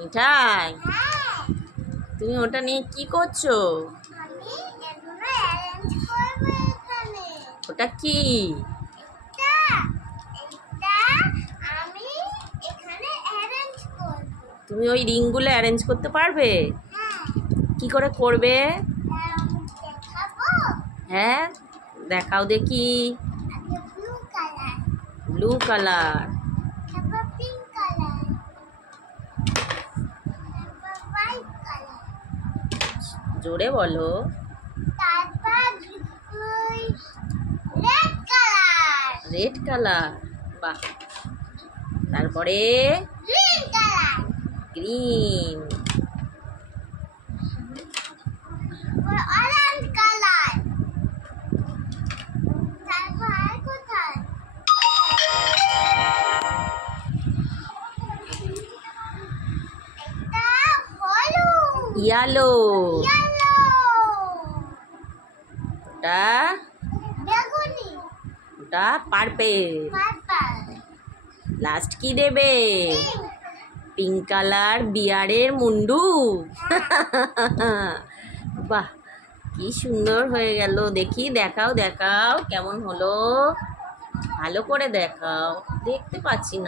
মিঠাই, তুমি ওটা নিয়ে কি করছো? ওটা কি? তুমি ওই রিংগুলো অ্যারেঞ্জ করতে পারবে? কি করে করবে? হ্যাঁ, দেখাও দেখি। ব্লু কালার, জোরে বলো। রেড কালার, বাহ। তারপরে গ্রিন, ইয়েলো, ওটা পার্পেল। লাস্ট কি দেবে? পিঙ্ক কালার, বিয়ারের মুন্ডু। বাহ, কি সুন্দর হয়ে গেল। দেখি, দেখাও দেখাও কেমন হলো, ভালো করে দেখাও, দেখতে পাচ্ছি না।